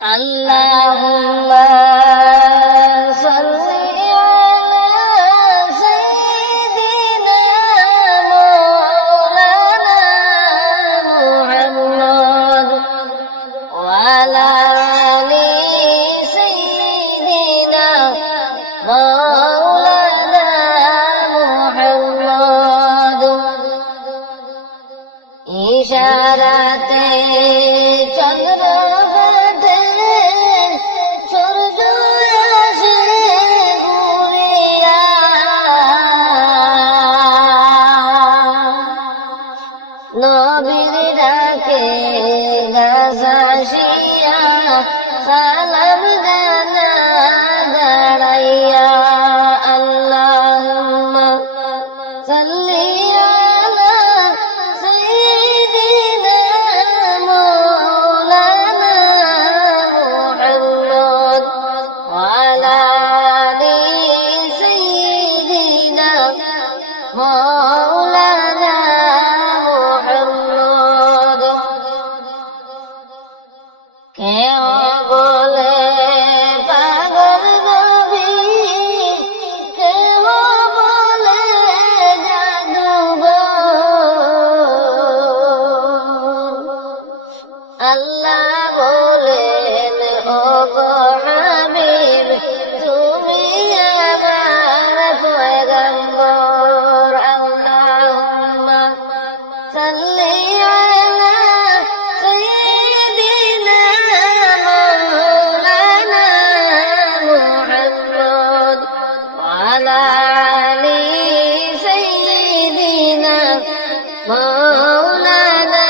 Allahumma salli ala sayyidina maulana Muhammad wa ala ali sayyidina maulana Muhammad ইশারাতে চন্দ্র নবীর ডাকে গাজাশিয়া সালাম জানা দাঁড়াইয়া আল্লাহুম্মা সাল্লি আলা সাইয়্যিদিনা মাওলানা মুহাম্মদ ওয়া আলা আলি সাইয়্যিদিনা মাওলানা কেউ বলে পাগল নবী, কেউ বলে জাদুঘর। আল্লাহ বলেন ও গো হাবিব তুমি আমার পয়গম্বর। আল্লাহুম্মা সাল্লি আলা সাইয়্যিদিনা মাওলানা মুহাম্মদ ওয়া আলা আলি সাইয়্যিদিনা মাওলানা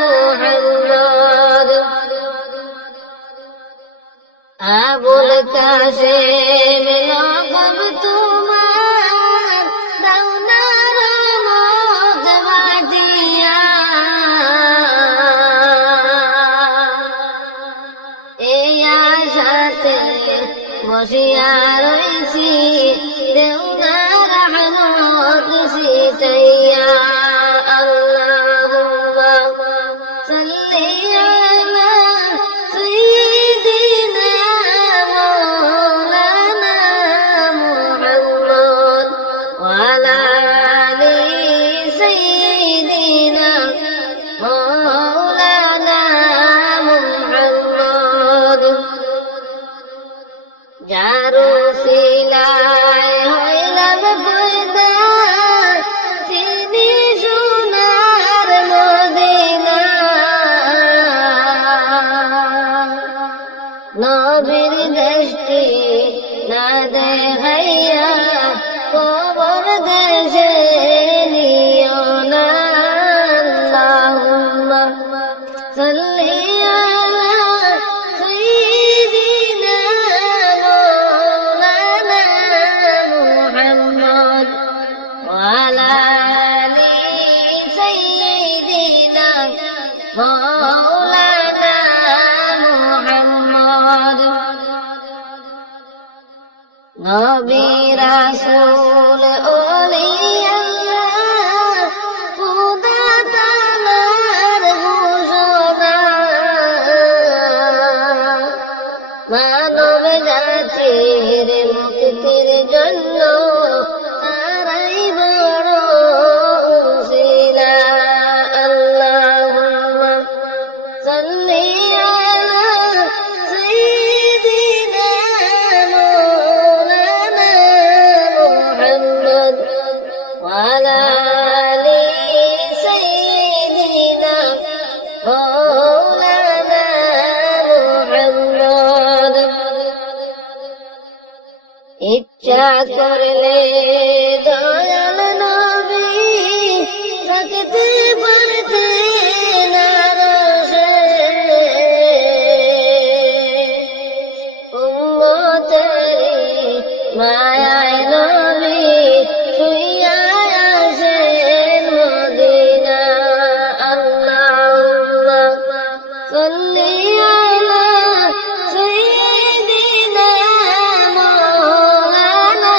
মুহাম্মদ। আবুল কাসেম লকব তোমার দাওনার মত বাজিয়া এই আশাতে বসিয়া রইছি দেওনার রহমত সিটাইয়া। আল্লাহুম্মা সাল্লি আলা সাইয়্যিদিনা মাওলানা মুহাম্মদ ওয়া আলা আলি সাইয়্যিদিনা মাওলানা মুহাম্মদ। যারো সিলায় হইলাম পয়দা তিনি সোনার মদিনা। নবীর দৃষ্টি না দেখাইয়া কবর দেশে নিও না। আল্লাহুম্মা সাল্লি আলা সাইয়্যিদিনা মাওলানা মুহাম্মদ ওয়া আলা আলি সাইয়্যিদিনা মাওলানা মুহাম্মদ। নবী রাসূল ওলি আল্লাহ খোদা তাআলার ঘোষণা মানব জাতির মুক্তির জন্য তারাই বড় উসিলা। আল্লাহুম্মা সাল্লি আলা সাইয়্যিদিনা মাওলানা মুহাম্মদ ওয়া আলা আলি সাইয়্যিদিনা মাওলানা মুহাম্মদ। ইচ্ছা করলে দয়াল নবী থাকতে পারতেন আরশে। উম্মতেরি মায়ায় নবী শুইয়া আসেন মদিনা। আল্লাহুম্মা সাল্লি আলা সাইয়্যিদিনা মাওলানা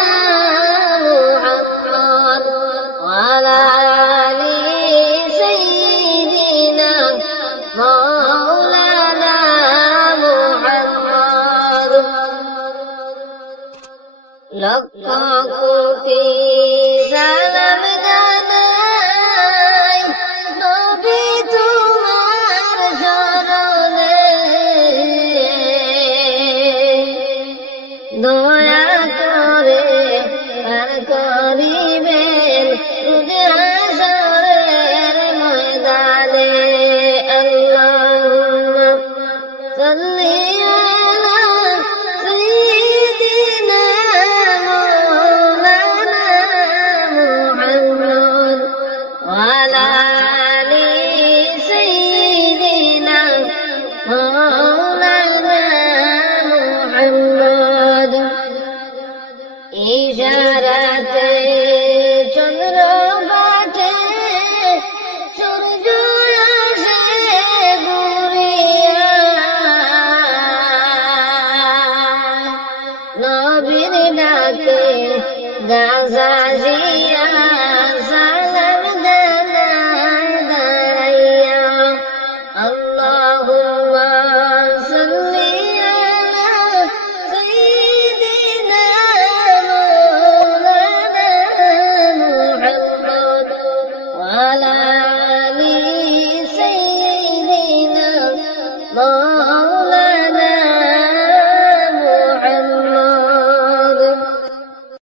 লক্ষ কোটি সালাম জানাই নবী তোমার চরণে দয়া করে আর করিবেন হাসরের ময়দানে আল্লাহুম্মা সাল্লি আলা সাইয়্যিদিনা মাওলানা মুহাম্মদ ওয়া আলা আলি সাইয়্যিদিনা মাওলানা মুহাম্মদ ইশারাতে চন্দ্র বাটে সূর্য আসে ঘুরিয়া নবীর ডাকে গাজা